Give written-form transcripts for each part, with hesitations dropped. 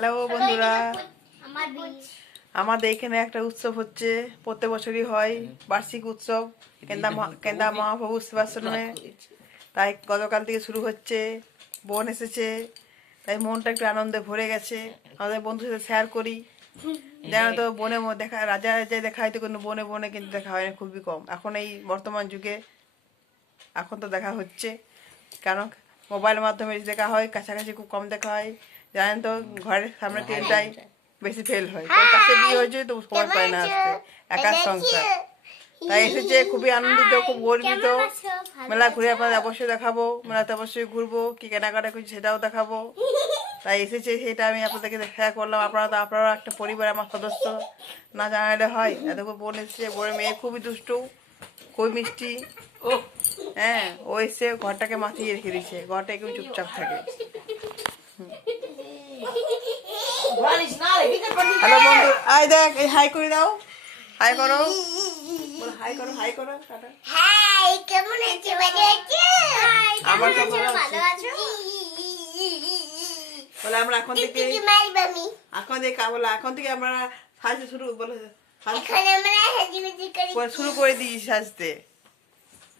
Hello বন্ধুরা, আমাদের এখানে একটা উৎসব হচ্ছে, প্রত্যেক বছরই হয় বার্ষিক উৎসব কেন্দা মহাপ্রভু সেবাশ্রমে। তাই গতকাল থেকে শুরু হচ্ছে। বোন এসেছে, তাই মনটা একটু আনন্দে ভরে গেছে। আমাদের বন্ধুর সাথে শেয়ার করি। জানো তো, বনে দেখা রাজা রাজায় দেখা হয়তো, কিন্তু বনে বনে কিন্তু দেখা হয় না, খুবই কম এখন এই বর্তমান যুগে। এখন তো দেখা হচ্ছে, কারণ মোবাইলের মাধ্যমে দেখা হয়, কাছাকাছি খুব কম দেখা হয়। জানেন তো, ঘরের সামনে ট্রেনটাই বেশি ফেল হয়। তো কাছে বিয়ে হয়েছে তো সময় পায় না আসতে, একা সংসার। তাই এসেছে, খুবই আনন্দিত, খুব গর্বিত। মেলা ঘুরে আপনাদের অবশ্যই দেখাবো, মেলাতে অবশ্যই ঘুরবো, কি কেনাকাটা করছি সেটাও দেখাবো। তাই এসেছে, সেটা আমি আপনাদেরকে শেয়ার করলাম। আপনারা একটা পরিবার, আমার সদস্য, না জানালে হয়। এত বোন এসেছে, বোনের মেয়ে খুবই দুষ্টু, খুবই মিষ্টি। হ্যাঁ, ও এসে ঘরটাকে মাতিয়ে রেখে দিচ্ছে, ঘরটা একটু চুপচাপ থাকে। হ্যালো বন্ধু, আয় দেখ, এই হাই করে দাও, হাই করো, হাই করো, হাই করো, টাটা। হাই, কেমন আছো? ভালো আছো? আমার তো ভালো ভালো আছে। আছো? বলে আমরা এখন থেকে টিকটিকি মারবো আমি। এখন থেকে আমরা সাজতে শুরু বলে এখন আমরা হাজিবাজি করি। শুরু করে দিই সাজতে।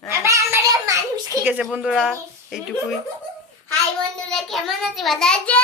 হ্যাঁ, আবার আমরা মানুষ ঠিক আছে বন্ধুরা, এইটুকুই। হাই বন্ধুরা, কেমন আছো? ভালো আছো?